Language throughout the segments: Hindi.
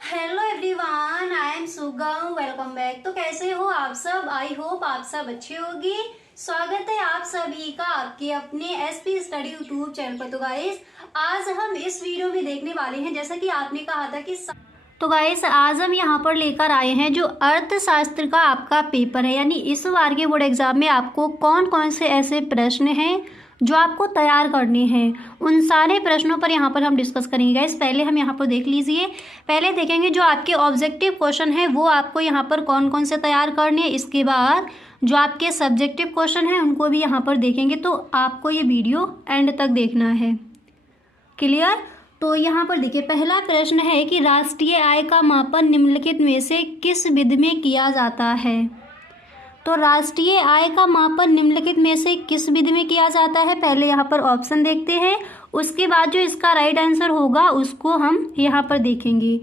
हेलो एवरीवन, आई एम सुगम। Welcome back. तो कैसे हो आप सब? आई होप आप सब अच्छे होगी। स्वागत है आप सभी का आपके अपने एसपी स्टडी यूट्यूब चैनल पर। तो गाइस, आज हम इस वीडियो में देखने वाले हैं, जैसा कि आपने कहा था कि तो गाइस आज हम यहाँ पर लेकर आए हैं जो अर्थशास्त्र का आपका पेपर है, यानी इस बार के बोर्ड एग्जाम में आपको कौन कौन से ऐसे प्रश्न हैं जो आपको तैयार करने हैं, उन सारे प्रश्नों पर यहाँ पर हम डिस्कस करेंगे। गाइस पहले हम यहाँ पर देख लीजिए, पहले देखेंगे जो आपके ऑब्जेक्टिव क्वेश्चन है वो आपको यहाँ पर कौन कौन से तैयार करने हैं। इसके बाद जो आपके सब्जेक्टिव क्वेश्चन है उनको भी यहाँ पर देखेंगे। तो आपको ये वीडियो एंड तक देखना है। क्लियर? तो यहाँ पर देखिए, पहला प्रश्न है कि राष्ट्रीय आय का मापन निम्नलिखित में से किस विधि में किया जाता है। तो राष्ट्रीय आय का मापन निम्नलिखित में से किस विधि में किया जाता है, पहले यहाँ पर ऑप्शन देखते हैं, उसके बाद जो इसका राइट आंसर होगा उसको हम यहाँ पर देखेंगे।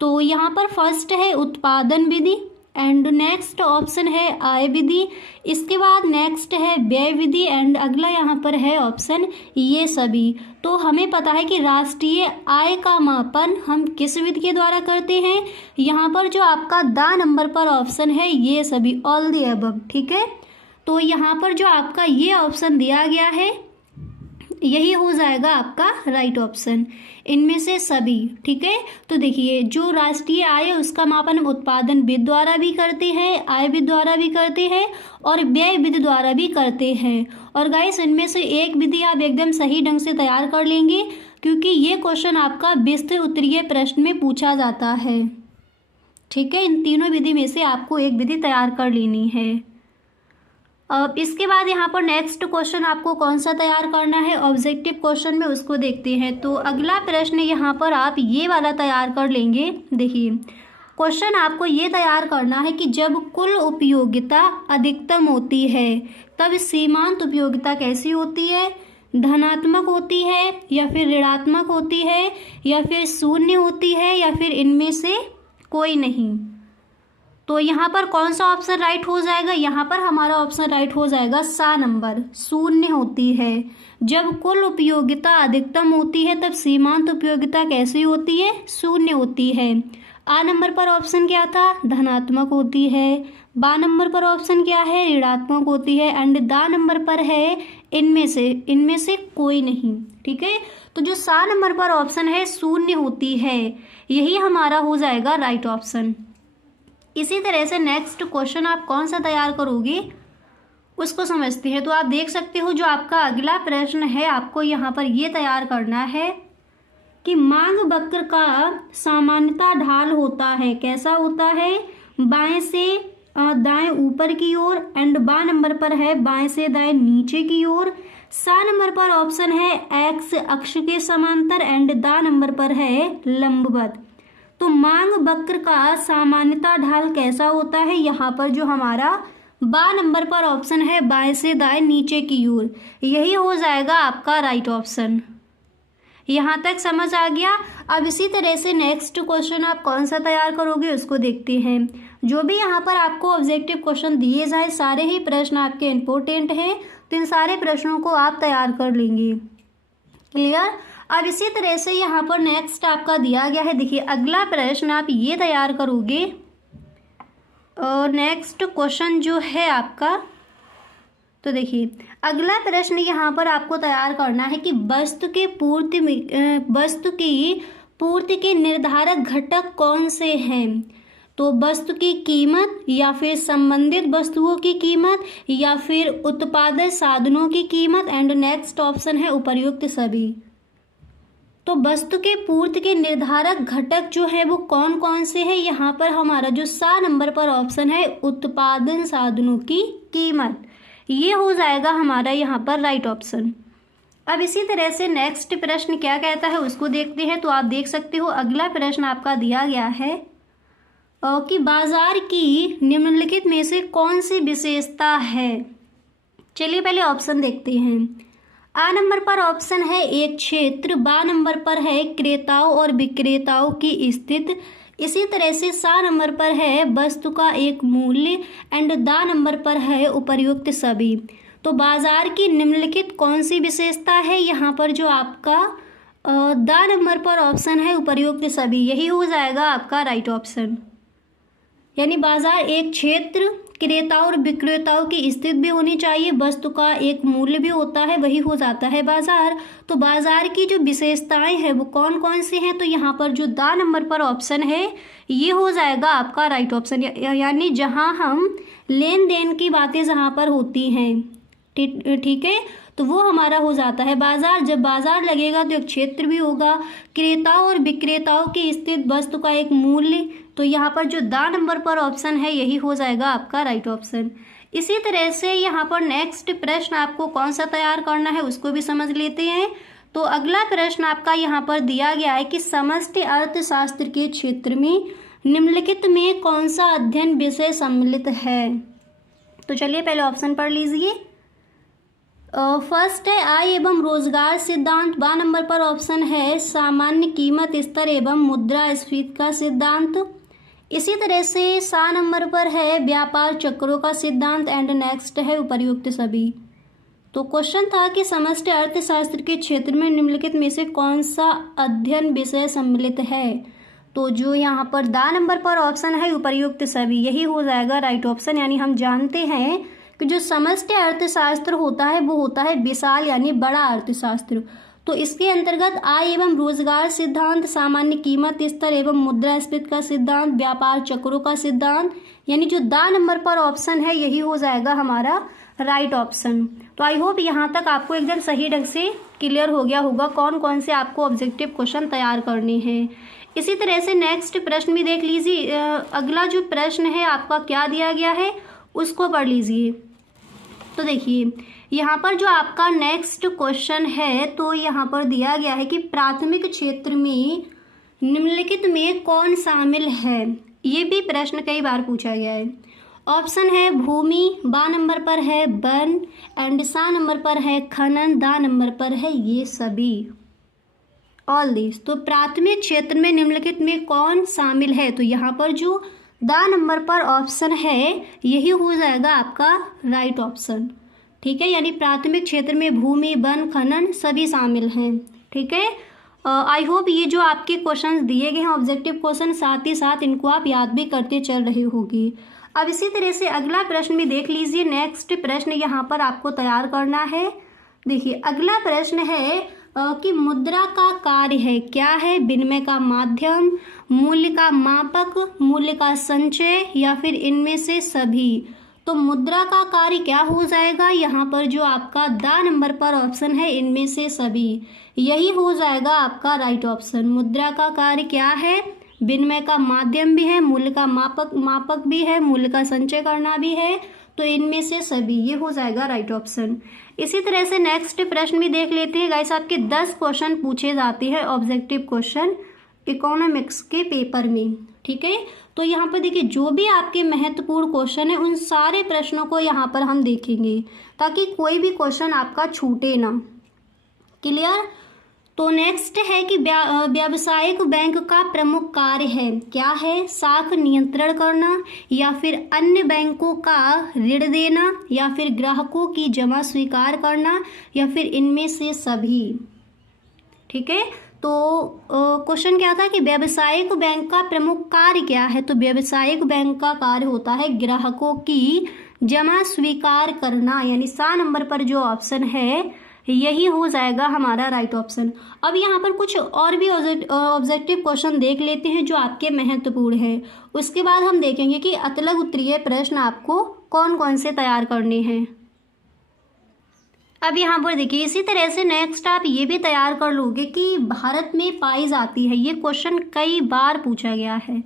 तो यहाँ पर फर्स्ट है उत्पादन विधि, एंड नेक्स्ट ऑप्शन है आय विधि, इसके बाद नेक्स्ट है व्यय विधि, एंड अगला यहाँ पर है ऑप्शन ये सभी। तो हमें पता है कि राष्ट्रीय आय का मापन हम किस विधि के द्वारा करते हैं। यहाँ पर जो आपका द नंबर पर ऑप्शन है ये सभी, ऑल द अबव। ठीक है, तो यहाँ पर जो आपका ये ऑप्शन दिया गया है यही हो जाएगा आपका राइट ऑप्शन, इनमें से सभी। ठीक है, तो देखिए जो राष्ट्रीय आय है उसका मापन हम उत्पादन विधि द्वारा भी करते हैं, आय विधि द्वारा भी करते हैं और व्यय विधि द्वारा भी करते हैं। और गाइस इनमें से एक विधि आप एकदम सही ढंग से तैयार कर लेंगे, क्योंकि ये क्वेश्चन आपका 20 उत्तरीय प्रश्न में पूछा जाता है। ठीक है, इन तीनों विधि में से आपको एक विधि तैयार कर लेनी है। अब इसके बाद यहाँ पर नेक्स्ट क्वेश्चन आपको कौन सा तैयार करना है ऑब्जेक्टिव क्वेश्चन में, उसको देखते हैं। तो अगला प्रश्न यहाँ पर आप ये वाला तैयार कर लेंगे। देखिए क्वेश्चन आपको ये तैयार करना है कि जब कुल उपयोगिता अधिकतम होती है तब सीमांत उपयोगिता कैसी होती है, धनात्मक होती है या फिर ऋणात्मक होती है या फिर शून्य होती है या फिर इनमें से कोई नहीं। तो यहाँ पर कौन सा ऑप्शन राइट हो जाएगा, यहाँ पर हमारा ऑप्शन राइट हो जाएगा सा नंबर, शून्य होती है। जब कुल उपयोगिता अधिकतम होती है तब सीमांत उपयोगिता कैसी होती है, शून्य होती है। आ नंबर पर ऑप्शन क्या था, धनात्मक होती है। बा नंबर पर ऑप्शन क्या है, ऋणात्मक होती है। एंड दा नंबर पर है इनमें से कोई नहीं। ठीक है, तो जो सा नंबर पर ऑप्शन है शून्य होती है, यही हमारा हो जाएगा राइट ऑप्शन। इसी तरह से नेक्स्ट क्वेश्चन आप कौन सा तैयार करोगे उसको समझते हैं। तो आप देख सकते हो जो आपका अगला प्रश्न है आपको यहाँ पर ये तैयार करना है कि मांग वक्र का सामान्यता ढाल होता है, कैसा होता है, बाएं से दाएं ऊपर की ओर, एंड बा नंबर पर है बाएं से दाएं नीचे की ओर। सा नंबर पर ऑप्शन है एक्स अक्ष के समांतर, एंड दा नंबर पर है लंबवत। तो मांग वक्र का सामान्यता ढाल कैसा होता है, यहाँ पर जो हमारा बा नंबर पर ऑप्शन है बाएं से दाएं नीचे की ओर, यही हो जाएगा आपका राइट ऑप्शन। यहाँ तक समझ आ गया। अब इसी तरह से नेक्स्ट क्वेश्चन आप कौन सा तैयार करोगे उसको देखते हैं। जो भी यहाँ पर आपको ऑब्जेक्टिव क्वेश्चन दिए जाए सारे ही प्रश्न आपके इम्पोर्टेंट हैं, तो इन सारे प्रश्नों को आप तैयार कर लेंगे। क्लियर? अब इसी तरह से यहाँ पर नेक्स्ट आपका दिया गया है। देखिए अगला प्रश्न आप ये तैयार करोगे, और नेक्स्ट क्वेश्चन जो है आपका, तो देखिए अगला प्रश्न यहाँ पर आपको तैयार करना है कि वस्तु की पूर्ति के निर्धारक घटक कौन से हैं। तो वस्तु की कीमत या फिर संबंधित वस्तुओं की कीमत या फिर उत्पादन साधनों की कीमत, एंड नेक्स्ट ऑप्शन है उपर्युक्त सभी। तो वस्तु के पूर्ति के निर्धारक घटक जो है वो कौन कौन से हैं, यहाँ पर हमारा जो सा नंबर पर ऑप्शन है उत्पादन साधनों की कीमत, ये हो जाएगा हमारा यहाँ पर राइट ऑप्शन। अब इसी तरह से नेक्स्ट प्रश्न क्या कहता है उसको देखते हैं। तो आप देख सकते हो अगला प्रश्न आपका दिया गया है कि बाजार की निम्नलिखित में से कौन सी विशेषता है। चलिए पहले ऑप्शन देखते हैं। आ नंबर पर ऑप्शन है एक क्षेत्र, बा नंबर पर है क्रेताओं और विक्रेताओं की स्थिति, इसी तरह से सा नंबर पर है वस्तु का एक मूल्य, एंड दा नंबर पर है उपर्युक्त सभी। तो बाजार की निम्नलिखित कौन सी विशेषता है, यहाँ पर जो आपका द नंबर पर ऑप्शन है उपर्युक्त सभी, यही हो जाएगा आपका राइट ऑप्शन। यानी बाजार एक क्षेत्र, क्रेताओं और विक्रेताओं की स्थिति भी होनी चाहिए, वस्तु का एक मूल्य भी होता है, वही हो जाता है बाजार। तो बाजार की जो विशेषताएं हैं वो कौन कौन सी हैं, तो यहाँ पर जो द नंबर पर ऑप्शन है ये हो जाएगा आपका राइट ऑप्शन। यानी जहाँ हम लेन देन की बातें जहाँ पर होती हैं, ठीक है, तो वो हमारा हो जाता है बाजार। जब बाजार लगेगा तो एक क्षेत्र भी होगा, क्रेताओं और विक्रेताओं की स्थित, वस्तु का एक मूल्य, तो यहाँ पर जो द नंबर पर ऑप्शन है यही हो जाएगा आपका राइट ऑप्शन। इसी तरह से यहाँ पर नेक्स्ट प्रश्न आपको कौन सा तैयार करना है उसको भी समझ लेते हैं। तो अगला प्रश्न आपका यहाँ पर दिया गया है कि समष्टि अर्थशास्त्र के क्षेत्र में निम्नलिखित में कौन सा अध्ययन विषय सम्मिलित है। तो चलिए पहले ऑप्शन पढ़ लीजिए। फर्स्ट है आय एवं रोजगार सिद्धांत, बा नंबर पर ऑप्शन है सामान्य कीमत स्तर एवं मुद्रास्फीति का सिद्धांत। इसी तरह से सा नंबर पर है व्यापार चक्रों का सिद्धांत एंड नेक्स्ट है उपर्युक्त सभी। तो क्वेश्चन था कि समष्टि अर्थशास्त्र के क्षेत्र में निम्नलिखित में से कौन सा अध्ययन विषय सम्मिलित है। तो जो यहाँ पर द नंबर पर ऑप्शन है उपर्युक्त सभी, यही हो जाएगा राइट ऑप्शन। यानी हम जानते हैं कि जो समष्टि अर्थशास्त्र होता है वो होता है विशाल यानी बड़ा अर्थशास्त्र। तो इसके अंतर्गत आय एवं रोजगार सिद्धांत, सामान्य कीमत स्तर एवं मुद्रास्फीति का सिद्धांत, व्यापार चक्रों का सिद्धांत, यानी जो द नंबर पर ऑप्शन है यही हो जाएगा हमारा राइट ऑप्शन। तो आई होप यहाँ तक आपको एकदम सही ढंग से क्लियर हो गया होगा कौन कौन से आपको ऑब्जेक्टिव क्वेश्चन तैयार करने हैं। इसी तरह से नेक्स्ट प्रश्न भी देख लीजिए। अगला जो प्रश्न है आपका क्या दिया गया है उसको पढ़ लीजिए। तो देखिए यहाँ पर जो आपका नेक्स्ट क्वेश्चन है तो यहाँ पर दिया गया है कि प्राथमिक क्षेत्र में निम्नलिखित में कौन शामिल है। ये भी प्रश्न कई बार पूछा गया है। ऑप्शन है भूमि, बा नंबर पर है वन एंड सा नंबर पर है खनन, दा नंबर पर है ये सभी, ऑल दिस। तो प्राथमिक क्षेत्र में निम्नलिखित में कौन शामिल है, तो यहाँ पर जो द नंबर पर ऑप्शन है यही हो जाएगा आपका राइट ऑप्शन। ठीक है, यानी प्राथमिक क्षेत्र में भूमि, वन, खनन सभी शामिल हैं। ठीक है, आई होप ये जो आपके क्वेश्चंस दिए गए हैं ऑब्जेक्टिव क्वेश्चन, साथ ही साथ इनको आप याद भी करते चल रहे होगी। अब इसी तरह से अगला प्रश्न भी देख लीजिए। नेक्स्ट प्रश्न यहाँ पर आपको तैयार करना है। देखिए अगला प्रश्न है कि मुद्रा का कार्य है क्या है, विनिमय का माध्यम, मूल्य का मापक, मूल्य का संचय या फिर इनमें से सभी। तो मुद्रा का कार्य क्या हो जाएगा, यहाँ पर जो आपका द नंबर पर ऑप्शन है इनमें से सभी, यही हो जाएगा आपका राइट ऑप्शन। मुद्रा का कार्य क्या है, विनिमय का माध्यम भी है, मूल्य का मापक भी है, मूल्य का संचय करना भी है, तो इनमें से सभी, ये हो जाएगा राइट ऑप्शन। इसी तरह से नेक्स्ट प्रश्न भी देख लेते हैं गाइस। आपके 10 क्वेश्चन पूछे जाते हैं ऑब्जेक्टिव क्वेश्चन इकोनॉमिक्स के पेपर में। ठीक है, तो यहाँ पर देखिए जो भी आपके महत्वपूर्ण क्वेश्चन है उन सारे प्रश्नों को यहाँ पर हम देखेंगे ताकि कोई भी क्वेश्चन आपका छूटे ना। क्लियर। तो नेक्स्ट है कि व्यावसायिक बैंक का प्रमुख कार्य है क्या है, साख नियंत्रण करना या फिर अन्य बैंकों का ऋण देना या फिर ग्राहकों की जमा स्वीकार करना या फिर इनमें से सभी। ठीक है, तो क्वेश्चन क्या था कि व्यावसायिक बैंक का प्रमुख कार्य क्या है, तो व्यावसायिक बैंक का कार्य होता है ग्राहकों की जमा स्वीकार करना, यानी सा नंबर पर जो ऑप्शन है यही हो जाएगा हमारा राइट ऑप्शन। अब यहाँ पर कुछ और भी ऑब्जेक्टिव क्वेश्चन देख लेते हैं जो आपके महत्वपूर्ण है, उसके बाद हम देखेंगे कि अतलग उत्तरीय प्रश्न आपको कौन कौन से तैयार करने हैं। अब यहाँ पर देखिए इसी तरह से नेक्स्ट आप ये भी तैयार कर लोगे कि भारत में पाई जाती है, ये क्वेश्चन कई बार पूछा गया है।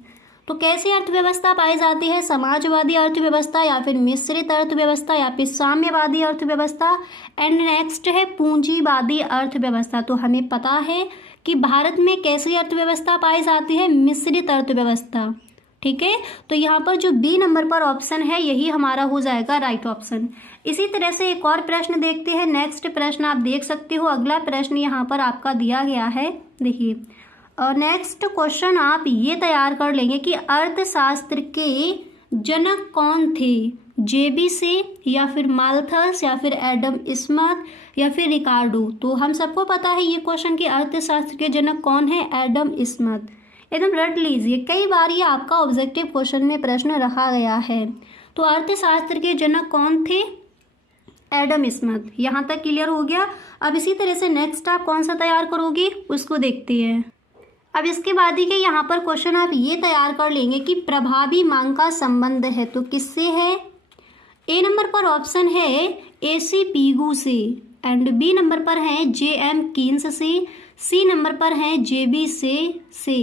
तो कैसी अर्थव्यवस्था पाई जाती है, समाजवादी अर्थव्यवस्था या फिर मिश्रित अर्थव्यवस्था या फिर साम्यवादी अर्थव्यवस्था, एंड नेक्स्ट है पूंजीवादी अर्थव्यवस्था। तो हमें पता है कि भारत में कैसी अर्थव्यवस्था पाई जाती है, मिश्रित अर्थव्यवस्था। ठीक है, तो यहाँ पर जो बी नंबर पर ऑप्शन है यही हमारा हो जाएगा राइट ऑप्शन। इसी तरह से एक और प्रश्न देखते हैं। नेक्स्ट प्रश्न आप देख सकते हो, अगला प्रश्न यहाँ पर आपका दिया गया है। देखिए नेक्स्ट क्वेश्चन आप ये तैयार कर लेंगे कि अर्थशास्त्र के जनक कौन थे। जेबी से, या फिर माल्थस, या फिर एडम स्मिथ, या फिर रिकार्डो। तो हम सबको पता है ये क्वेश्चन के अर्थशास्त्र के जनक कौन है, एडम स्मिथ। एकदम रट लीजिए, कई बार ये आपका ऑब्जेक्टिव क्वेश्चन में प्रश्न रखा गया है। तो अर्थशास्त्र के जनक कौन थे, एडम स्मिथ। यहाँ तक क्लियर हो गया। अब इसी तरह से नेक्स्ट आप कौन सा तैयार करोगे उसको देखते हैं। अब इसके बाद ही के यहाँ पर क्वेश्चन आप ये तैयार कर लेंगे कि प्रभावी मांग का संबंध है तो किससे है। ए नंबर पर ऑप्शन है AC पीगू से, एंड बी नंबर पर है JM कीन्स से, सी नंबर पर है JB से,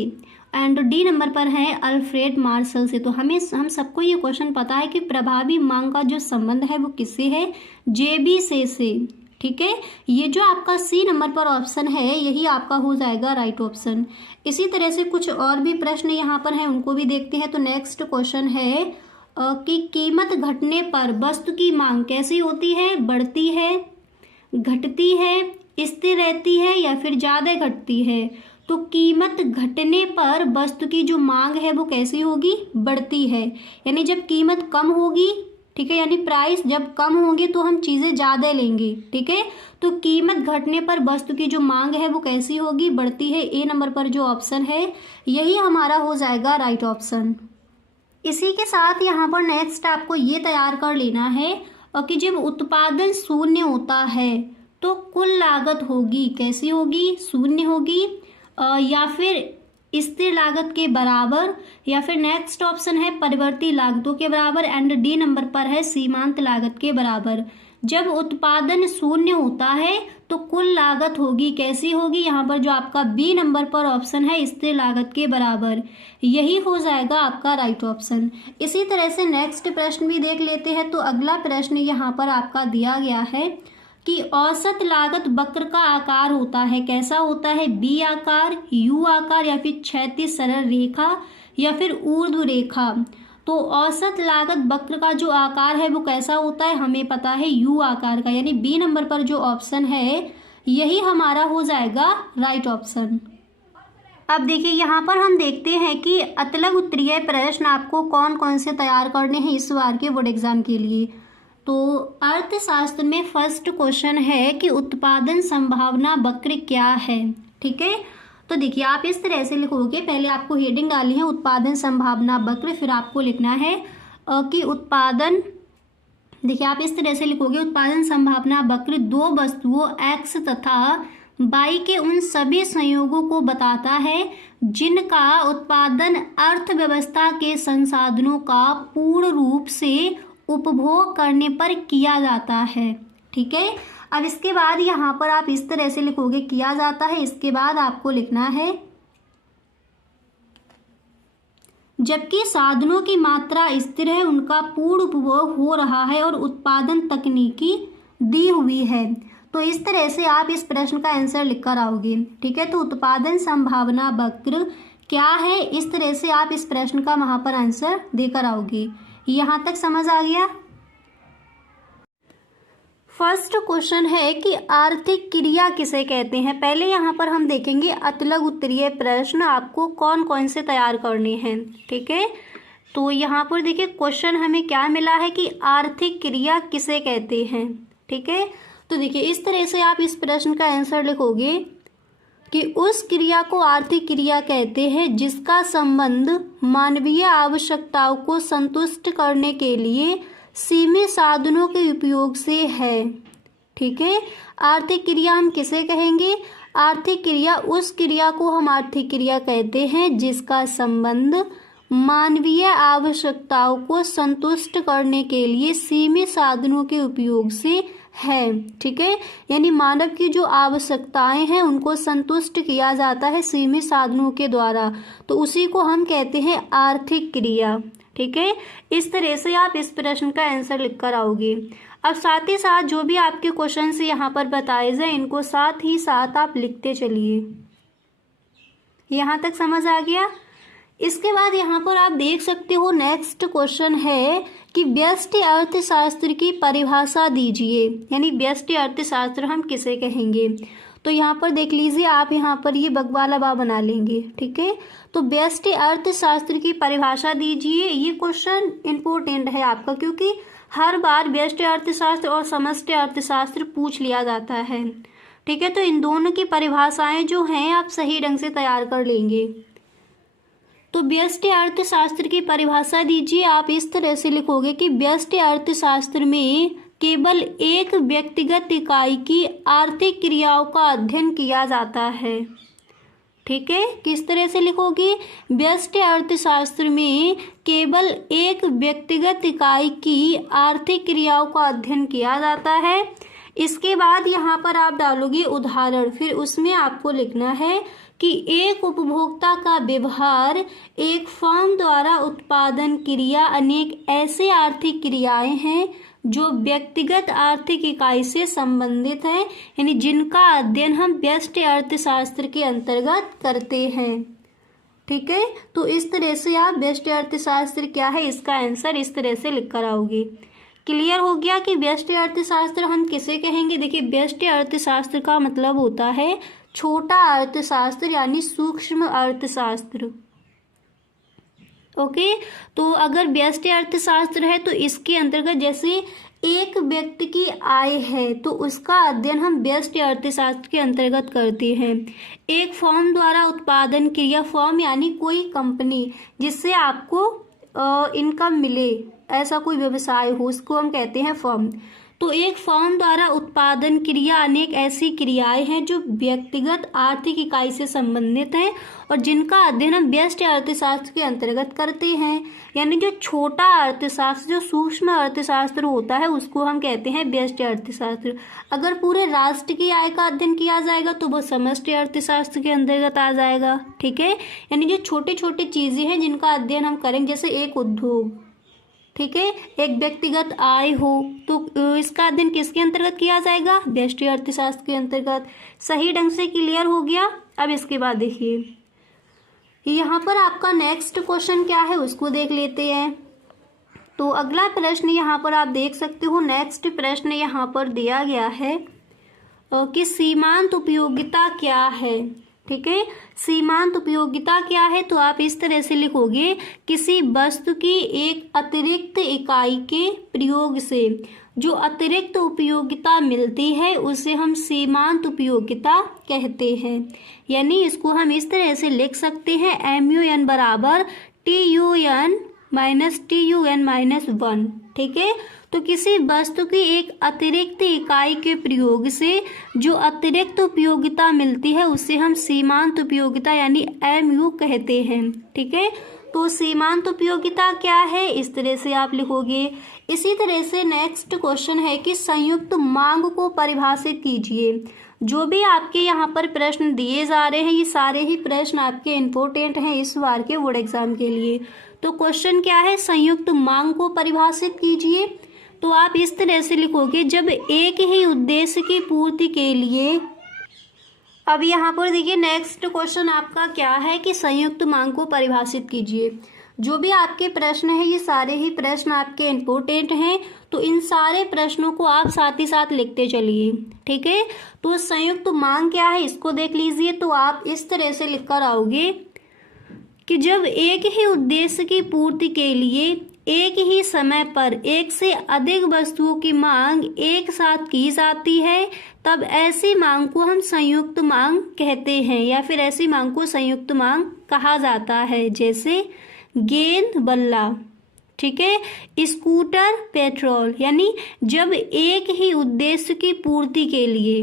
एंड डी नंबर पर है अल्फ्रेड मार्शल से। तो हम सबको ये क्वेश्चन पता है कि प्रभावी मांग का जो संबंध है वो किससे है, JB से। ठीक है, ये जो आपका सी नंबर पर ऑप्शन है यही आपका हो जाएगा राइट ऑप्शन। इसी तरह से कुछ और भी प्रश्न यहाँ पर हैं, उनको भी देखते हैं। तो नेक्स्ट क्वेश्चन है कि कीमत घटने पर वस्तु की मांग कैसी होती है, बढ़ती है, घटती है, स्थिर रहती है, या फिर ज़्यादा घटती है। तो कीमत घटने पर वस्तु की जो मांग है वो कैसी होगी, बढ़ती है। यानी जब कीमत कम होगी, ठीक है, यानी प्राइस जब कम होंगे तो हम चीज़ें ज़्यादा लेंगे। ठीक है, तो कीमत घटने पर वस्तु की जो मांग है वो कैसी होगी, बढ़ती है। ए नंबर पर जो ऑप्शन है यही हमारा हो जाएगा राइट ऑप्शन। इसी के साथ यहाँ पर नेक्स्ट आपको ये तैयार कर लेना है कि जब उत्पादन शून्य होता है तो कुल लागत होगी कैसी होगी, शून्य होगी, या फिर स्थिर लागत के बराबर, या फिर नेक्स्ट ऑप्शन है परिवर्ती लागतों के बराबर, एंड डी नंबर पर है सीमांत लागत के बराबर। जब उत्पादन शून्य होता है तो कुल लागत होगी कैसी होगी, यहाँ पर जो आपका बी नंबर पर ऑप्शन है स्थिर लागत के बराबर, यही हो जाएगा आपका राइट ऑप्शन। इसी तरह से नेक्स्ट प्रश्न भी देख लेते हैं। तो अगला प्रश्न यहाँ पर आपका दिया गया है कि औसत लागत वक्र का आकार होता है कैसा होता है, बी आकार, यू आकार, या फिर क्षैतिज सरल रेखा, या फिर ऊर्ध्व रेखा। तो औसत लागत वक्र का जो आकार है वो कैसा होता है, हमें पता है यू आकार का, यानी बी नंबर पर जो ऑप्शन है यही हमारा हो जाएगा राइट ऑप्शन। अब देखिए यहाँ पर हम देखते हैं कि अतलग उत्तरीय प्रश्न आपको कौन कौन से तैयार करने हैं इस बार के बोर्ड एग्जाम के लिए। तो अर्थशास्त्र में फर्स्ट क्वेश्चन है कि उत्पादन संभावना वक्र क्या है। ठीक है, तो देखिए आप इस तरह से लिखोगे, पहले आपको हेडिंग डालनी है उत्पादन संभावना वक्र, फिर आपको लिखना है कि उत्पादन, देखिए आप इस तरह से लिखोगे उत्पादन संभावना वक्र दो वस्तुओं x तथा y के उन सभी संयोगों को बताता है जिनका उत्पादन अर्थव्यवस्था के संसाधनों का पूर्ण रूप से उपभोग करने पर किया जाता है। ठीक है, अब इसके बाद यहाँ पर आप इस तरह से लिखोगे किया जाता है, इसके बाद आपको लिखना है जबकि साधनों की मात्रा स्थिर है, उनका पूर्ण उपभोग हो रहा है और उत्पादन तकनीकी दी हुई है। तो इस तरह से आप इस प्रश्न का आंसर लिख कर आओगे। ठीक है, तो उत्पादन संभावना वक्र क्या है, इस तरह से आप इस प्रश्न का वहां पर आंसर देकर आओगे। यहाँ तक समझ आ गया। फर्स्ट क्वेश्चन है कि आर्थिक क्रिया किसे कहते हैं। पहले यहाँ पर हम देखेंगे अतलग उत्तरीय प्रश्न आपको कौन कौन से तैयार करने हैं। ठीक है, तो यहाँ पर देखिए क्वेश्चन हमें क्या मिला है कि आर्थिक क्रिया किसे कहते हैं। ठीक है, तो देखिए इस तरह से आप इस प्रश्न का आंसर लिखोगे कि उस क्रिया को आर्थिक क्रिया कहते हैं जिसका संबंध मानवीय आवश्यकताओं को संतुष्ट करने के लिए सीमित साधनों के उपयोग से है। ठीक है, आर्थिक क्रिया हम किसे कहेंगे, आर्थिक क्रिया उस क्रिया को हम आर्थिक क्रिया कहते हैं जिसका संबंध मानवीय आवश्यकताओं को संतुष्ट करने के लिए सीमित साधनों के उपयोग से है। ठीक है, यानी मानव की जो आवश्यकताएं हैं उनको संतुष्ट किया जाता है सीमित साधनों के द्वारा, तो उसी को हम कहते हैं आर्थिक क्रिया। ठीक है, इस तरह से आप इस प्रश्न का आंसर लिख कर आओगे। अब साथ ही साथ जो भी आपके क्वेश्चन से यहाँ पर बताए जाए इनको साथ ही साथ आप लिखते चलिए। यहाँ तक समझ आ गया। इसके बाद यहाँ पर आप देख सकते हो नेक्स्ट क्वेश्चन है कि व्यष्टि अर्थशास्त्र की परिभाषा दीजिए, यानी व्यष्टि अर्थशास्त्र हम किसे कहेंगे। तो यहाँ पर देख लीजिए आप, यहाँ पर ये बगवाला बा बना लेंगे। ठीक है, तो व्यष्टि अर्थशास्त्र की परिभाषा दीजिए। ये क्वेश्चन इम्पोर्टेंट है आपका, क्योंकि हर बार व्यष्टि अर्थशास्त्र और समष्टि अर्थशास्त्र पूछ लिया जाता है। ठीक है, तो इन दोनों की परिभाषाएं जो हैं आप सही ढंग से तैयार कर लेंगे। तो व्यष्टि अर्थशास्त्र की परिभाषा दीजिए। आप इस तरह से लिखोगे कि व्यष्टि अर्थशास्त्र में केवल एक व्यक्तिगत इकाई की आर्थिक क्रियाओं का अध्ययन किया जाता है। ठीक है, किस तरह से लिखोगे? व्यष्टि अर्थशास्त्र में केवल एक व्यक्तिगत इकाई की आर्थिक क्रियाओं का अध्ययन किया जाता है। इसके बाद यहाँ पर आप डालोगे उदाहरण, फिर उसमें आपको लिखना है कि एक उपभोक्ता का व्यवहार एक फर्म द्वारा उत्पादन क्रिया अनेक ऐसे आर्थिक क्रियाएं हैं जो व्यक्तिगत आर्थिक इकाई से संबंधित हैं, यानी जिनका अध्ययन हम व्यष्टि अर्थशास्त्र के अंतर्गत करते हैं। ठीक है, तो इस तरह से आप व्यष्टि अर्थशास्त्र क्या है इसका आंसर इस तरह से लिख कर आओगे। क्लियर हो गया कि व्यष्टि अर्थशास्त्र हम किसे कहेंगे? देखिए, व्यष्टि अर्थशास्त्र का मतलब होता है छोटा अर्थशास्त्र यानी सूक्ष्म अर्थशास्त्र। ओके, तो अगर व्यष्टि अर्थशास्त्र है तो इसके अंतर्गत जैसे एक व्यक्ति की आय है तो उसका अध्ययन हम व्यष्टि अर्थशास्त्र के अंतर्गत करते हैं। एक फर्म द्वारा उत्पादन क्रिया, फर्म यानी कोई कंपनी जिससे आपको इनकम मिले, ऐसा कोई व्यवसाय हो, उसको हम कहते हैं फर्म। तो एक फर्म द्वारा उत्पादन क्रिया अनेक ऐसी क्रियाएं हैं जो व्यक्तिगत आर्थिक इकाई से संबंधित हैं और जिनका अध्ययन हम व्यष्टि अर्थशास्त्र के अंतर्गत करते हैं। यानी जो छोटा अर्थशास्त्र, जो सूक्ष्म अर्थशास्त्र होता है उसको हम कहते हैं व्यष्टि अर्थशास्त्र। अगर पूरे राष्ट्र की आय का अध्ययन किया जाएगा तो वो समष्टि अर्थशास्त्र के अंतर्गत आ जाएगा। ठीक है, यानी जो छोटे छोटे चीजें हैं जिनका अध्ययन हम करेंगे, जैसे एक उद्योग, ठीक है, एक व्यक्तिगत आय हो तो इसका अध्ययन किसके अंतर्गत किया जाएगा? व्यष्टि अर्थशास्त्र के अंतर्गत। सही ढंग से क्लियर हो गया। अब इसके बाद देखिए यहाँ पर आपका नेक्स्ट क्वेश्चन क्या है उसको देख लेते हैं। तो अगला प्रश्न यहाँ पर आप देख सकते हो, नेक्स्ट प्रश्न यहाँ पर दिया गया है कि सीमांत उपयोगिता क्या है। ठीक है, सीमांत उपयोगिता क्या है? तो आप इस तरह से लिखोगे, किसी वस्तु की एक अतिरिक्त इकाई के प्रयोग से जो अतिरिक्त उपयोगिता मिलती है उसे हम सीमांत उपयोगिता कहते हैं। यानी इसको हम इस तरह से लिख सकते हैं, MUN बराबर TUN माइनस TUN माइनस 1। ठीक है, तो किसी वस्तु की एक अतिरिक्त इकाई के प्रयोग से जो अतिरिक्त उपयोगिता मिलती है उसे हम सीमांत उपयोगिता यानी MU कहते हैं। ठीक है, तो सीमांत उपयोगिता क्या है इस तरह से आप लिखोगे। इसी तरह से नेक्स्ट क्वेश्चन है कि संयुक्त मांग को परिभाषित कीजिए। जो भी आपके यहाँ पर प्रश्न दिए जा रहे हैं ये सारे ही प्रश्न आपके इम्पोर्टेंट हैं इस बार के बोर्ड एग्जाम के लिए। तो क्वेश्चन क्या है? संयुक्त मांग को परिभाषित कीजिए। तो आप इस तरह से लिखोगे, जब एक ही उद्देश्य की पूर्ति के लिए। अब यहाँ पर देखिए नेक्स्ट क्वेश्चन आपका क्या है कि संयुक्त मांग को परिभाषित कीजिए। जो भी आपके प्रश्न है ये सारे ही प्रश्न आपके इम्पोर्टेंट हैं, तो इन सारे प्रश्नों को आप साथ ही साथ लिखते चलिए। ठीक है, तो संयुक्त मांग क्या है इसको देख लीजिए। तो आप इस तरह से लिख कर आओगे कि जब एक ही उद्देश्य की पूर्ति के लिए एक ही समय पर एक से अधिक वस्तुओं की मांग एक साथ की जाती है तब ऐसी मांग को हम संयुक्त मांग कहते हैं, या फिर ऐसी मांग को संयुक्त मांग कहा जाता है। जैसे गेंद बल्ला, ठीक है, स्कूटर पेट्रोल। यानी जब एक ही उद्देश्य की पूर्ति के लिए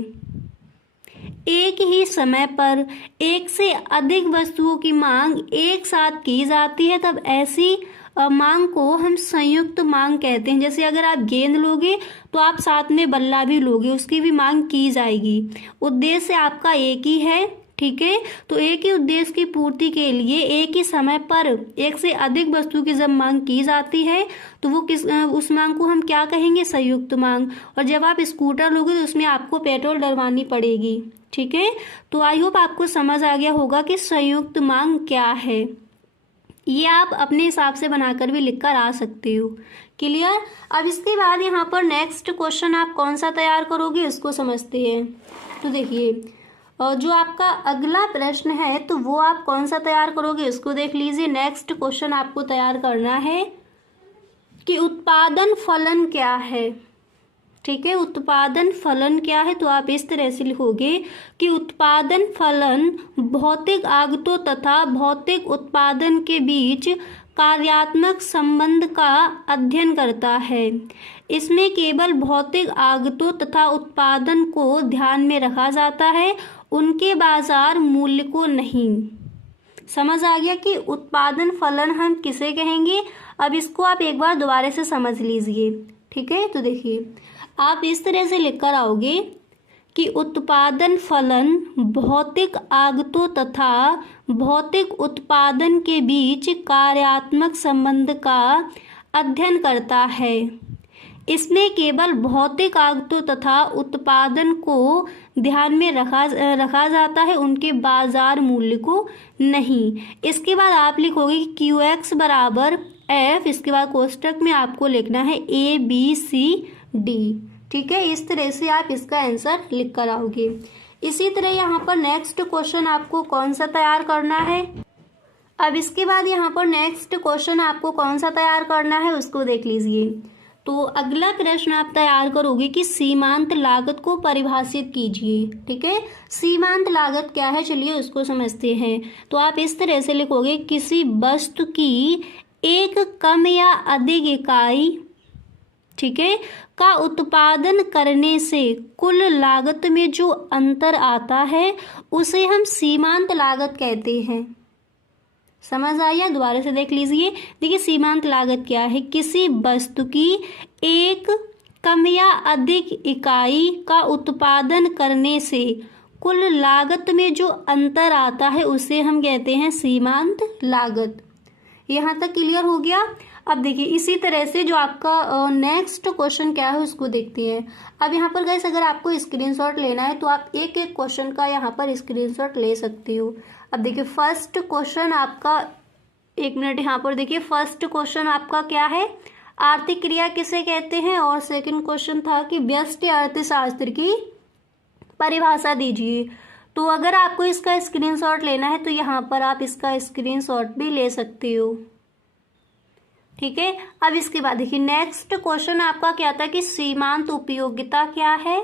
एक ही समय पर एक से अधिक वस्तुओं की मांग एक साथ की जाती है तब ऐसी मांग को हम संयुक्त मांग कहते हैं। जैसे अगर आप गेंद लोगे तो आप साथ में बल्ला भी लोगे, उसकी भी मांग की जाएगी। उद्देश्य आपका एक ही है। ठीक है, तो एक ही उद्देश्य की पूर्ति के लिए एक ही समय पर एक से अधिक वस्तु की जब मांग की जाती है तो वो उस मांग को हम क्या कहेंगे? संयुक्त मांग। और जब आप स्कूटर लोगे तो उसमें आपको पेट्रोल डलवानी पड़ेगी। ठीक है, तो आई होप आपको समझ आ गया होगा कि संयुक्त मांग क्या है। ये आप अपने हिसाब से बनाकर भी लिख कर आ सकते हो। क्लियर? अब इसके बाद यहाँ पर नेक्स्ट क्वेश्चन आप कौन सा तैयार करोगे इसको समझते हैं। तो देखिए जो आपका अगला प्रश्न है तो वो आप कौन सा तैयार करोगे इसको देख लीजिए। नेक्स्ट क्वेश्चन आपको तैयार करना है कि उत्पादन फलन क्या है। ठीक है, उत्पादन फलन क्या है, तो आप इस तरह से लिखोगे कि उत्पादन फलन भौतिक आगतों तथा भौतिक उत्पादन के बीच कार्यात्मक संबंध का अध्ययन करता है। इसमें केवल भौतिक आगतों तथा उत्पादन को ध्यान में रखा जाता है, उनके बाजार मूल्य को नहीं। समझ आ गया कि उत्पादन फलन हम किसे कहेंगे। अब इसको आप एक बार दोबारा से समझ लीजिए। ठीक है, तो देखिए आप इस तरह से लिख कर आओगे कि उत्पादन फलन भौतिक आगतों तथा भौतिक उत्पादन के बीच कार्यात्मक संबंध का अध्ययन करता है। इसमें केवल भौतिक आगतों तथा उत्पादन को ध्यान में रखा जाता है, उनके बाजार मूल्य को नहीं। इसके बाद आप लिखोगे कि QX बराबर F, इसके बाद कोष्टक में आपको लिखना है ABCD। ठीक है, इस तरह से आप इसका आंसर लिख कर आओगे। इसी तरह यहाँ पर नेक्स्ट क्वेश्चन आपको कौन सा तैयार करना है। अब इसके बाद यहाँ पर नेक्स्ट क्वेश्चन आपको कौन सा तैयार करना है उसको देख लीजिए। तो अगला प्रश्न आप तैयार करोगे कि सीमांत लागत को परिभाषित कीजिए। ठीक है, सीमांत लागत क्या है, चलिए उसको समझते हैं। तो आप इस तरह से लिखोगे किसी वस्तु की एक कम या अधिक इकाई, ठीक है, का उत्पादन करने से कुल लागत में जो अंतर आता है उसे हम सीमांत लागत कहते हैं। समझ आया, दोबारा से देख लीजिए। देखिए सीमांत लागत क्या है, किसी वस्तु की एक कम या अधिक इकाई का उत्पादन करने से कुल लागत में जो अंतर आता है उसे हम कहते हैं सीमांत लागत। यहाँ तक क्लियर हो गया। अब देखिए इसी तरह से जो आपका नेक्स्ट क्वेश्चन क्या है उसको देखते हैं। अब यहाँ पर गाइस अगर आपको स्क्रीनशॉट लेना है तो आप एक एक क्वेश्चन का यहाँ पर स्क्रीनशॉट ले सकते हो। अब देखिए फर्स्ट क्वेश्चन आपका, एक मिनट यहाँ पर देखिए, फर्स्ट क्वेश्चन आपका क्या है, आर्थिक क्रिया किसे कहते हैं, और सेकंड क्वेश्चन था कि व्यष्टि अर्थशास्त्र की परिभाषा दीजिए। तो अगर आपको इसका स्क्रीनशॉट लेना है तो यहाँ पर आप इसका स्क्रीनशॉट भी ले सकते हो। ठीक है, अब इसके बाद देखिए नेक्स्ट क्वेश्चन आपका क्या था कि सीमांत उपयोगिता क्या है।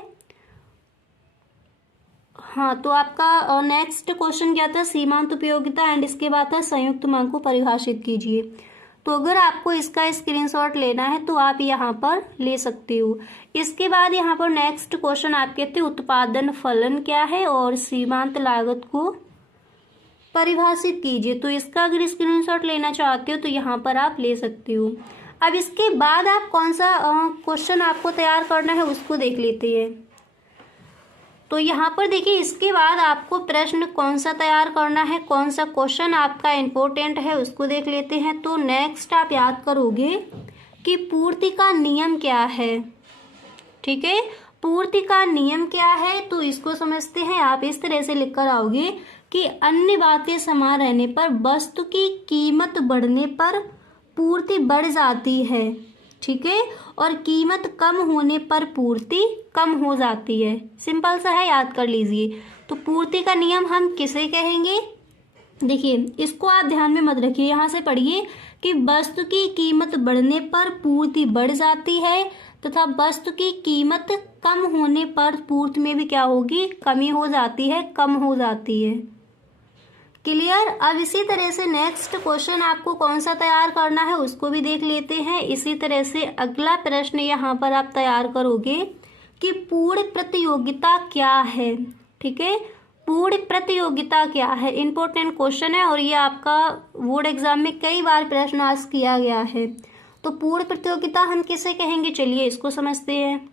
हाँ, तो आपका नेक्स्ट क्वेश्चन क्या था, सीमांत उपयोगिता, एंड इसके बाद था संयुक्त मांग को परिभाषित कीजिए। तो अगर आपको इसका स्क्रीनशॉट लेना है तो आप यहाँ पर ले सकते हो। इसके बाद यहाँ पर नेक्स्ट क्वेश्चन आपके थे उत्पादन फलन क्या है और सीमांत लागत को परिभाषित कीजिए। तो इसका अगर स्क्रीनशॉट लेना चाहते हो तो यहाँ पर आप ले सकते हो। अब इसके बाद आप कौन सा क्वेश्चन आपको तैयार करना है उसको देख लेते हैं। तो यहाँ पर देखिए इसके बाद आपको प्रश्न कौन सा तैयार करना है, कौन सा क्वेश्चन आपका इम्पोर्टेंट है उसको देख लेते हैं। तो नेक्स्ट आप याद करोगे कि पूर्ति का नियम क्या है। ठीक है, पूर्ति का नियम क्या है तो इसको समझते हैं। आप इस तरह से लिख कर आओगे कि अन्य बातें समान रहने पर वस्तु की कीमत बढ़ने पर पूर्ति बढ़ जाती है। ठीक है, और कीमत कम होने पर पूर्ति कम हो जाती है। सिंपल सा है, याद कर लीजिए। तो पूर्ति का नियम हम किसे कहेंगे, देखिए इसको आप ध्यान में मत रखिए, यहाँ से पढ़िए कि वस्तु की कीमत बढ़ने पर पूर्ति बढ़ जाती है तथा वस्तु की कीमत कम होने पर पूर्ति में भी क्या होगी, कमी हो जाती है, कम हो जाती है। क्लियर। अब इसी तरह से नेक्स्ट क्वेश्चन आपको कौन सा तैयार करना है उसको भी देख लेते हैं। इसी तरह से अगला प्रश्न यहाँ पर आप तैयार करोगे कि पूर्ण प्रतियोगिता क्या है। ठीक है, पूर्ण प्रतियोगिता क्या है, इंपॉर्टेंट क्वेश्चन है और ये आपका बोर्ड एग्जाम में कई बार प्रश्न आस्क किया गया है। तो पूर्ण प्रतियोगिता हम किसे कहेंगे, चलिए इसको समझते हैं।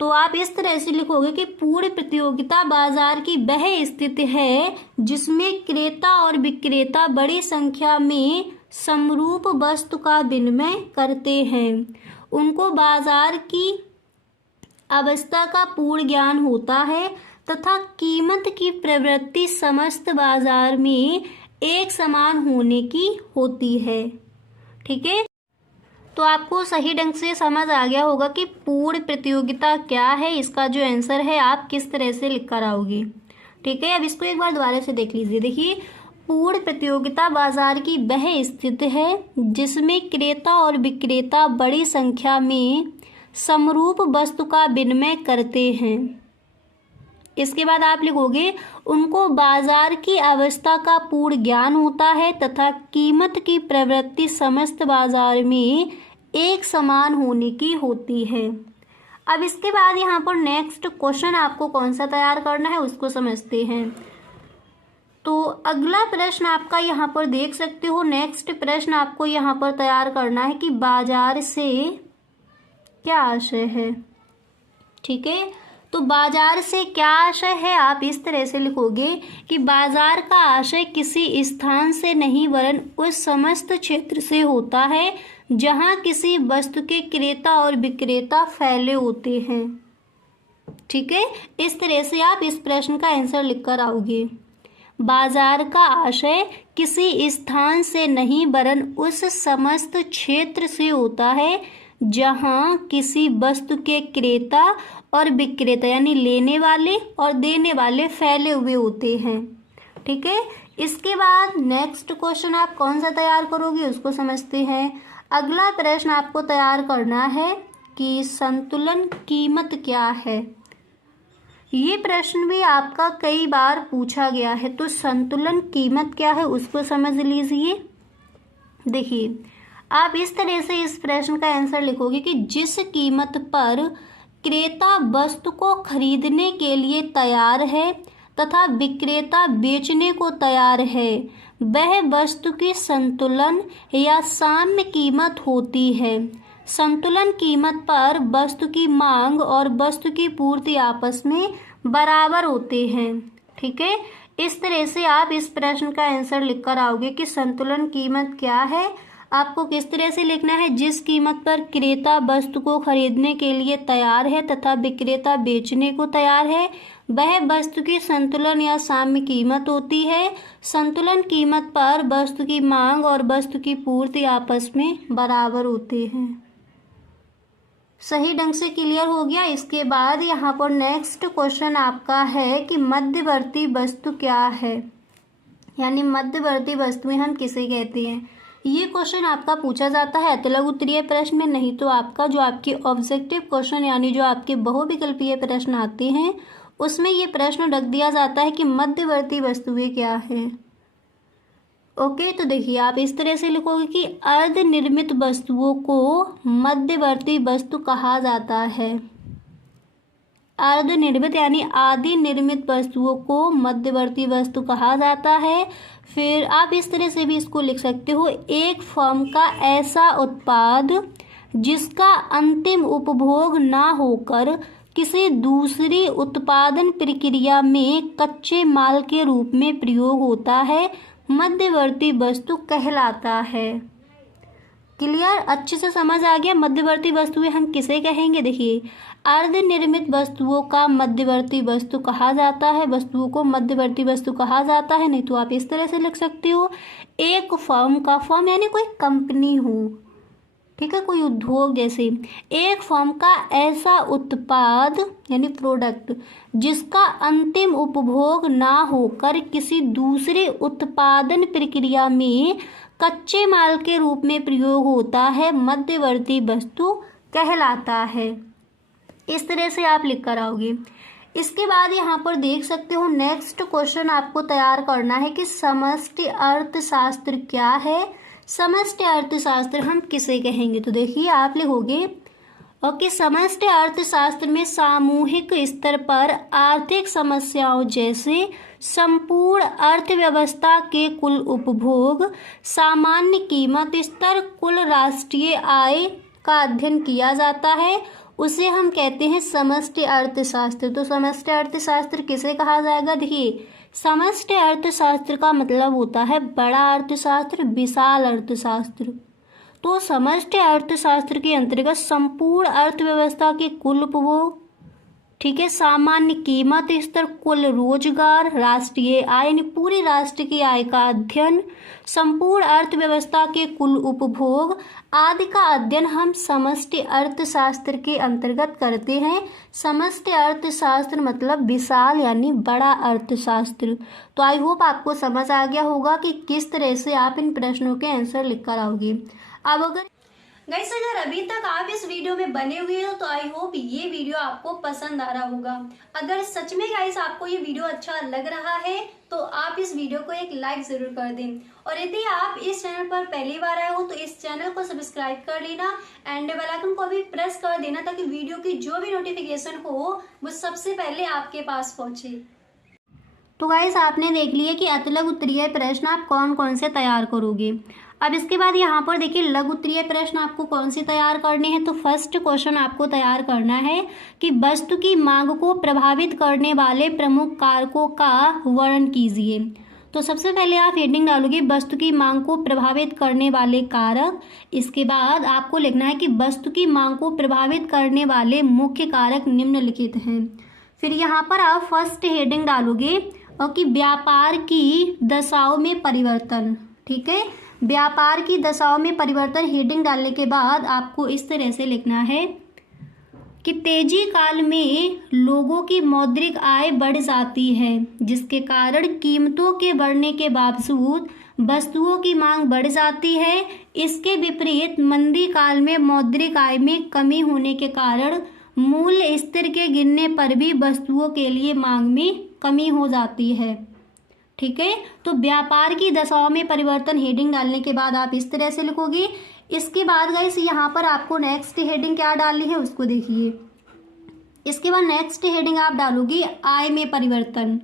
तो आप इस तरह से लिखोगे कि पूर्ण प्रतियोगिता बाजार की वह स्थिति है जिसमें क्रेता और विक्रेता बड़ी संख्या में समरूप वस्तु का विनिमय करते हैं। उनको बाजार की अवस्था का पूर्ण ज्ञान होता है तथा कीमत की प्रवृत्ति समस्त बाजार में एक समान होने की होती है। ठीक है, तो आपको सही ढंग से समझ आ गया होगा कि पूर्ण प्रतियोगिता क्या है। इसका जो आंसर है आप किस तरह से लिख कर आओगे। ठीक है, अब इसको एक बार दोबारा से देख लीजिए। देखिए पूर्ण प्रतियोगिता बाजार की वह स्थिति है जिसमें क्रेता और विक्रेता बड़ी संख्या में समरूप वस्तु का विनिमय करते हैं। इसके बाद आप लिखोगे उनको बाजार की अवस्था का पूर्ण ज्ञान होता है तथा कीमत की प्रवृत्ति समस्त बाजार में एक समान होने की होती है। अब इसके बाद यहाँ पर नेक्स्ट क्वेश्चन आपको कौन सा तैयार करना है उसको समझते हैं। तो अगला प्रश्न आपका यहाँ पर देख सकते हो, नेक्स्ट प्रश्न आपको यहाँ पर तैयार करना है कि बाजार से क्या आशय है। ठीक है, तो बाजार से क्या आशय है, आप इस तरह से लिखोगे कि बाजार का आशय किसी स्थान से नहीं वरन उस समस्त क्षेत्र से होता है जहां किसी वस्तु के क्रेता और विक्रेता फैले होते हैं। ठीक है, इस तरह से आप इस प्रश्न का आंसर लिखकर आओगे। बाजार का आशय किसी स्थान से नहीं वरन उस समस्त क्षेत्र से होता है जहां किसी वस्तु के क्रेता और विक्रेता यानी लेने वाले और देने वाले फैले हुए होते हैं। ठीक है, इसके बाद नेक्स्ट क्वेश्चन आप कौन सा तैयार करोगे उसको समझते हैं। अगला प्रश्न आपको तैयार करना है कि संतुलन कीमत क्या है। ये प्रश्न भी आपका कई बार पूछा गया है, तो संतुलन कीमत क्या है उसको समझ लीजिए। देखिए, आप इस तरह से इस प्रश्न का आंसर लिखोगे कि जिस कीमत पर क्रेता वस्तु को खरीदने के लिए तैयार है तथा विक्रेता बेचने को तैयार है वह वस्तु की संतुलन या साम्य कीमत होती है। संतुलन कीमत पर वस्तु की मांग और वस्तु की पूर्ति आपस में बराबर होते हैं। ठीक है, इस तरह से आप इस प्रश्न का आंसर लिखकर आओगे कि संतुलन कीमत क्या है। आपको किस तरह से लिखना है, जिस कीमत पर क्रेता वस्तु को खरीदने के लिए तैयार है तथा विक्रेता बेचने को तैयार है वह वस्तु की संतुलन या साम्य कीमत होती है। संतुलन कीमत पर वस्तु की मांग और वस्तु की पूर्ति आपस में बराबर होते हैं। सही ढंग से क्लियर हो गया। इसके बाद यहाँ पर नेक्स्ट क्वेश्चन आपका है कि मध्यवर्ती वस्तु क्या है, यानी मध्यवर्ती वस्तुएं हम किसे कहते हैं। ये क्वेश्चन आपका पूछा जाता है अतिलघु उत्तरीय प्रश्न में, नहीं तो आपका जो आपके ऑब्जेक्टिव क्वेश्चन यानी जो आपके बहुविकल्पीय प्रश्न आते हैं उसमें ये प्रश्न रख दिया जाता है कि मध्यवर्ती वस्तुएं क्या है। ओके, तो देखिए आप इस तरह से लिखोगे कि अर्ध निर्मित वस्तुओं को मध्यवर्ती वस्तु कहा जाता है। अर्ध निर्मित यानी आदि निर्मित वस्तुओं को मध्यवर्ती वस्तु कहा जाता है। फिर आप इस तरह से भी इसको लिख सकते हो, एक फर्म का ऐसा उत्पाद जिसका अंतिम उपभोग ना होकर किसी दूसरी उत्पादन प्रक्रिया में कच्चे माल के रूप में प्रयोग होता है मध्यवर्ती वस्तु कहलाता है। क्लियर, अच्छे से समझ आ गया। मध्यवर्ती वस्तुएं हम किसे कहेंगे, देखिए अर्ध निर्मित वस्तुओं का मध्यवर्ती वस्तु कहा जाता है, वस्तुओं को मध्यवर्ती वस्तु कहा जाता है। नहीं तो आप इस तरह से लिख सकते हो, एक फर्म का, फर्म यानी कोई कंपनी हो, ठीक है, कोई उद्योग जैसे, एक फर्म का ऐसा उत्पाद यानी प्रोडक्ट जिसका अंतिम उपभोग ना होकर किसी दूसरे उत्पादन प्रक्रिया में कच्चे माल के रूप में प्रयोग होता है मध्यवर्ती वस्तु कहलाता है। इस तरह से आप लिख कर आओगे। इसके बाद यहाँ पर देख सकते हो नेक्स्ट क्वेश्चन आपको तैयार करना है कि समष्टि अर्थशास्त्र क्या है। समष्टि अर्थशास्त्र हम किसे कहेंगे, तो देखिए आप लिखोगे कि समष्टि अर्थशास्त्र में सामूहिक स्तर पर आर्थिक समस्याओं जैसे संपूर्ण अर्थव्यवस्था के कुल उपभोग, सामान्य कीमत स्तर, कुल राष्ट्रीय आय का अध्ययन किया जाता है, उसे हम कहते हैं समष्टि अर्थशास्त्र। तो समष्टि अर्थशास्त्र किसे कहा जाएगा, देखिए समष्टि अर्थशास्त्र का मतलब होता है बड़ा अर्थशास्त्र, विशाल अर्थशास्त्र। तो समष्टि अर्थशास्त्र के अंतर्गत संपूर्ण अर्थव्यवस्था के कुल उपभोग, ठीक है। सामान्य कीमत स्तर, कुल रोजगार, राष्ट्रीय आय यानी पूरे राष्ट्र की आय का अध्ययन, संपूर्ण अर्थव्यवस्था के कुल उपभोग आदि का अध्ययन हम समष्टि अर्थशास्त्र के अंतर्गत करते हैं। समष्टि अर्थशास्त्र मतलब विशाल यानी बड़ा अर्थशास्त्र। तो आई होप आपको समझ आ गया होगा कि किस तरह से आप इन प्रश्नों के आंसर लिख कर आओगे। अब अगर गाइस अगर अभी तक आप इस वीडियो में बने हुए हो तो आई होप ये वीडियो आपको पसंद आ रहा होगा। अगर सच में गाइस आपको ये वीडियो अच्छा लग रहा है तो आप इस वीडियो को एक लाइक जरूर कर दें, और यदि आप इस चैनल पर पहली बार आए हो तो इस चैनल को सब्सक्राइब कर लेना एंड बेल आइकन को भी प्रेस कर देना ताकि वीडियो की जो भी नोटिफिकेशन हो वो सबसे पहले आपके पास पहुंचे। तो गाइस आपने देख लिया कि अतिलघु उत्तरीय प्रश्न आप कौन कौन से तैयार करोगे। अब इसके बाद यहाँ पर देखिए लघु उत्तरीय प्रश्न आपको कौन से तैयार करने हैं। तो फर्स्ट क्वेश्चन आपको तैयार करना है कि वस्तु की मांग को प्रभावित करने वाले प्रमुख कारकों का वर्णन कीजिए। तो सबसे पहले आप हेडिंग डालोगे वस्तु की मांग को प्रभावित करने वाले कारक। इसके बाद आपको लिखना है कि वस्तु की मांग को प्रभावित करने वाले मुख्य कारक निम्नलिखित हैं। फिर यहाँ पर आप फर्स्ट हेडिंग डालोगे और कि व्यापार की दशाओं में परिवर्तन। ठीक है, व्यापार की दशाओं में परिवर्तन हेडिंग डालने के बाद आपको इस तरह से लिखना है कि तेजी काल में लोगों की मौद्रिक आय बढ़ जाती है जिसके कारण कीमतों के बढ़ने के बावजूद वस्तुओं की मांग बढ़ जाती है। इसके विपरीत मंदी काल में मौद्रिक आय में कमी होने के कारण मूल्य स्तर के गिरने पर भी वस्तुओं के लिए मांग में कमी हो जाती है। ठीक है, तो व्यापार की दशाओं में परिवर्तन हेडिंग डालने के बाद आप इस तरह से लिखोगे। इसके बाद गाइस यहाँ पर आपको नेक्स्ट हेडिंग क्या डालनी है उसको देखिए। इसके बाद नेक्स्ट हेडिंग आप डालोगे आय में परिवर्तन।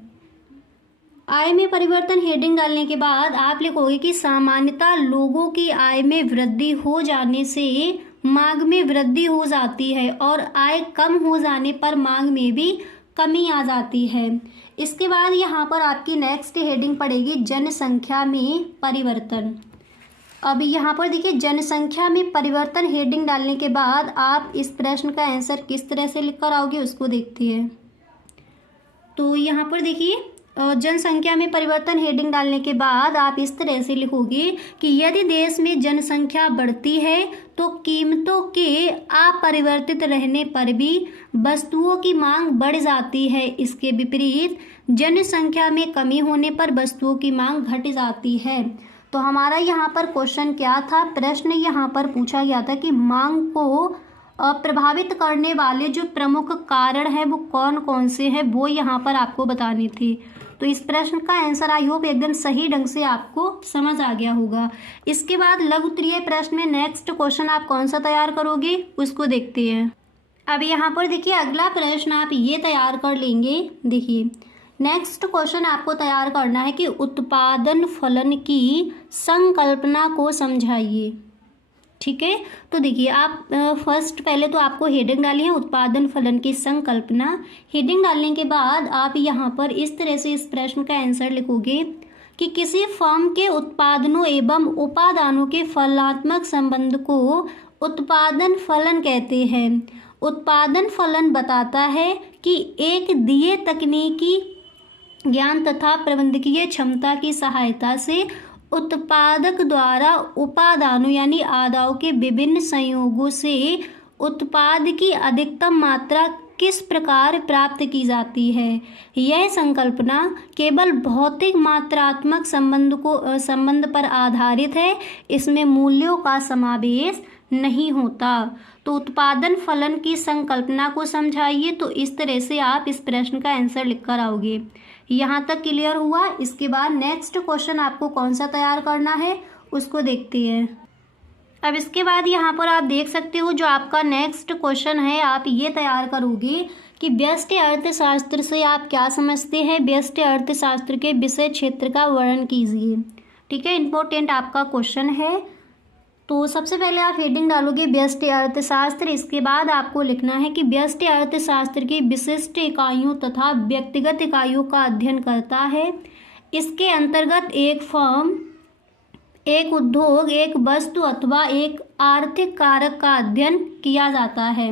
आय में परिवर्तन हेडिंग डालने के बाद आप लिखोगे कि सामान्यतः लोगों की आय में वृद्धि हो जाने से मांग में वृद्धि हो जाती है और आय कम हो जाने पर मांग में भी कमी आ जाती है। इसके बाद यहाँ पर आपकी नेक्स्ट हेडिंग पड़ेगी जनसंख्या में परिवर्तन। अब यहाँ पर देखिए जनसंख्या में परिवर्तन हेडिंग डालने के बाद आप इस प्रश्न का आंसर किस तरह से लिख कर आओगे उसको देखते हैं। तो यहाँ पर देखिए जनसंख्या में परिवर्तन हेडिंग डालने के बाद आप इस तरह से लिखोगे कि यदि देश में जनसंख्या बढ़ती है तो कीमतों के अपरिवर्तित रहने पर भी वस्तुओं की मांग बढ़ जाती है। इसके विपरीत जनसंख्या में कमी होने पर वस्तुओं की मांग घट जाती है। तो हमारा यहाँ पर क्वेश्चन क्या था, प्रश्न यहाँ पर पूछा गया था कि मांग को प्रभावित करने वाले जो प्रमुख कारण है वो कौन कौन से हैं, वो यहाँ पर आपको बताने थे। तो इस प्रश्न का आंसर आई होप एकदम सही ढंग से आपको समझ आ गया होगा। इसके बाद लघु उत्तरीय प्रश्न में नेक्स्ट क्वेश्चन आप कौन सा तैयार करोगे उसको देखते हैं। अब यहाँ पर देखिए अगला प्रश्न आप ये तैयार कर लेंगे। देखिए नेक्स्ट क्वेश्चन आपको तैयार करना है कि उत्पादन फलन की संकल्पना को समझाइए। ठीक है, तो देखिए आप फर्स्ट पहले तो आपको हेडिंग डाली है उत्पादन फलन की संकल्पना। हेडिंग डालने के बाद आप यहाँ पर इस तरह से इस प्रश्न का आंसर लिखोगे कि किसी फर्म के उत्पादनों एवं उपादानों के फलात्मक संबंध को उत्पादन फलन कहते हैं। उत्पादन फलन बताता है कि एक दिए तकनीकी ज्ञान तथा प्रबंधकीय क्षमता की सहायता से उत्पादक द्वारा उपादानों यानी आदाओं के विभिन्न संयोगों से उत्पाद की अधिकतम मात्रा किस प्रकार प्राप्त की जाती है। यह संकल्पना केवल भौतिक मात्रात्मक संबंध पर आधारित है, इसमें मूल्यों का समावेश नहीं होता। तो उत्पादन फलन की संकल्पना को समझाइए। तो इस तरह से आप इस प्रश्न का आंसर लिख कर आओगे। यहाँ तक क्लियर हुआ। इसके बाद नेक्स्ट क्वेश्चन आपको कौन सा तैयार करना है उसको देखते हैं। अब इसके बाद यहाँ पर आप देख सकते हो जो आपका नेक्स्ट क्वेश्चन है आप ये तैयार करोगे कि व्यष्टि अर्थशास्त्र से आप क्या समझते हैं। व्यष्टि अर्थशास्त्र के विषय क्षेत्र का वर्णन कीजिए। ठीक है, इम्पोर्टेंट आपका क्वेश्चन है। तो सबसे पहले आप हेडिंग डालोगे व्यष्टि अर्थशास्त्र। इसके बाद आपको लिखना है कि व्यष्टि अर्थशास्त्र की विशिष्ट इकाइयों तथा व्यक्तिगत इकाइयों का अध्ययन करता है। इसके अंतर्गत एक फर्म, एक उद्योग, एक वस्तु अथवा एक आर्थिक कारक का अध्ययन किया जाता है।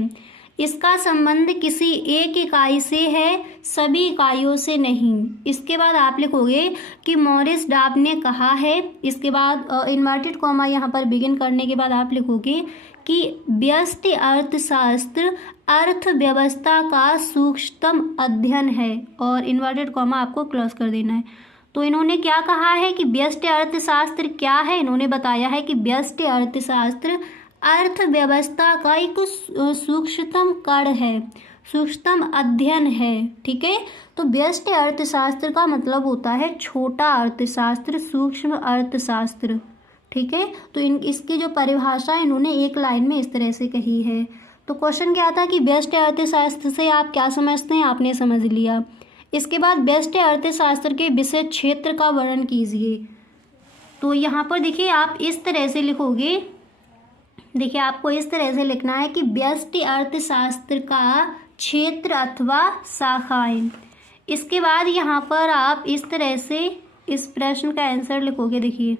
इसका संबंध किसी एक इकाई से है, सभी इकाइयों से नहीं। इसके बाद आप लिखोगे कि मॉरिस डॉब ने कहा है। इसके बाद इन्वर्टेड कॉमा यहाँ पर बिगिन करने के बाद आप लिखोगे कि व्यष्टि अर्थशास्त्र अर्थव्यवस्था का सूक्ष्मतम अध्ययन है, और इन्वर्टेड कॉमा आपको क्लोज कर देना है। तो इन्होंने क्या कहा है कि व्यष्टि अर्थशास्त्र क्या है? इन्होंने बताया है कि व्यष्टि अर्थशास्त्र अर्थव्यवस्था का एक सूक्ष्मतम कण है, सूक्ष्मतम अध्ययन है। ठीक है, तो व्यष्टि अर्थशास्त्र का मतलब होता है छोटा अर्थशास्त्र, सूक्ष्म अर्थशास्त्र। ठीक है, तो इसकी जो परिभाषा इन्होंने एक लाइन में इस तरह से कही है। तो क्वेश्चन क्या था कि व्यष्टि अर्थशास्त्र से आप क्या समझते हैं? आपने समझ लिया। इसके बाद व्यष्टि अर्थशास्त्र के विषय क्षेत्र का वर्णन कीजिए। तो यहाँ पर देखिए आप इस तरह से लिखोगे, देखिए आपको इस तरह से लिखना है कि व्यष्टि अर्थशास्त्र का क्षेत्र अथवा शाखाएं। इसके बाद यहाँ पर आप इस तरह से इस प्रश्न का आंसर लिखोगे। देखिए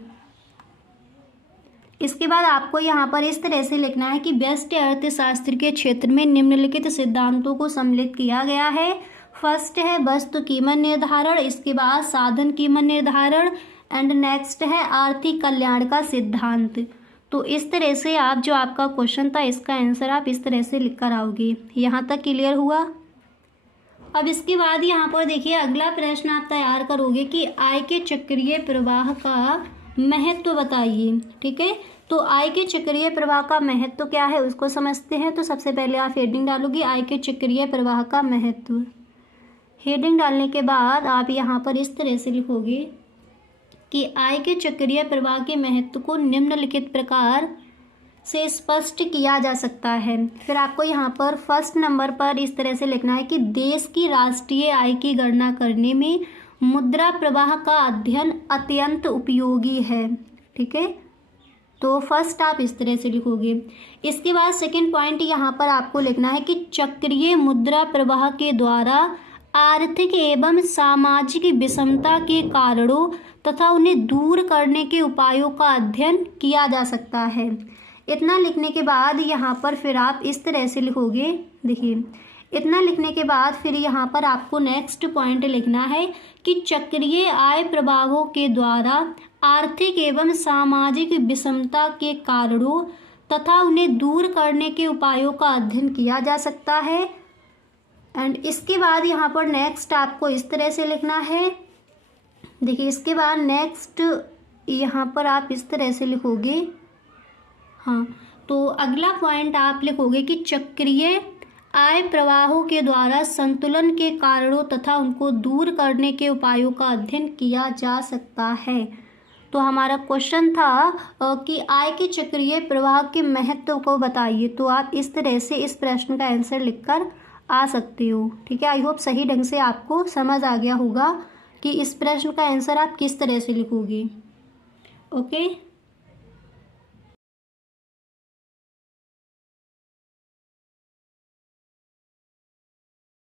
इसके बाद आपको यहाँ पर इस तरह से लिखना है कि व्यष्टि अर्थशास्त्र के क्षेत्र में निम्नलिखित सिद्धांतों को सम्मिलित किया गया है। फर्स्ट है वस्तु कीमत निर्धारण, इसके बाद साधन कीमत निर्धारण, एंड नेक्स्ट है आर्थिक कल्याण का सिद्धांत। तो इस तरह से आप जो आपका क्वेश्चन था इसका आंसर आप इस तरह से लिख कर आओगे। यहाँ तक क्लियर हुआ? अब इसके बाद यहाँ पर देखिए अगला प्रश्न आप तैयार करोगे कि आय के चक्रीय प्रवाह का महत्व बताइए। ठीक है, तो आय के चक्रीय प्रवाह का महत्व क्या है उसको समझते हैं। तो सबसे पहले आप हेडिंग डालोगे आय के चक्रीय प्रवाह का महत्व। हेडिंग डालने के बाद आप यहाँ पर इस तरह से लिखोगे कि आय के चक्रीय प्रवाह के महत्व को निम्नलिखित प्रकार से स्पष्ट किया जा सकता है। फिर आपको यहाँ पर फर्स्ट नंबर पर इस तरह से लिखना है कि देश की राष्ट्रीय आय की गणना करने में मुद्रा प्रवाह का अध्ययन अत्यंत उपयोगी है। ठीक है, तो फर्स्ट आप इस तरह से लिखोगे। इसके बाद सेकंड पॉइंट यहाँ पर आपको लिखना है कि चक्रीय मुद्रा प्रवाह के द्वारा आर्थिक एवं सामाजिक विषमता के कारणों तथा उन्हें दूर करने के उपायों का अध्ययन किया जा सकता है। इतना लिखने के बाद यहाँ पर फिर आप इस तरह से लिखोगे। देखिए इतना लिखने के बाद फिर यहाँ पर आपको नेक्स्ट पॉइंट लिखना है कि चक्रीय आय प्रभावों के द्वारा आर्थिक एवं सामाजिक विषमता के कारणों तथा उन्हें दूर करने के उपायों का अध्ययन किया जा सकता है। एंड इसके बाद यहाँ पर नेक्स्ट आपको इस तरह से लिखना है। देखिए इसके बाद नेक्स्ट यहाँ पर आप इस तरह से लिखोगे। हाँ, तो अगला पॉइंट आप लिखोगे कि चक्रीय आय प्रवाहों के द्वारा संतुलन के कारणों तथा उनको दूर करने के उपायों का अध्ययन किया जा सकता है। तो हमारा क्वेश्चन था कि आय के चक्रीय प्रवाह के महत्व को बताइए। तो आप इस तरह से इस प्रश्न का आंसर लिखकर आ सकते हो। ठीक है, आई होप सही ढंग से आपको समझ आ गया होगा कि इस प्रश्न का आंसर आप किस तरह से लिखोगे। ओके।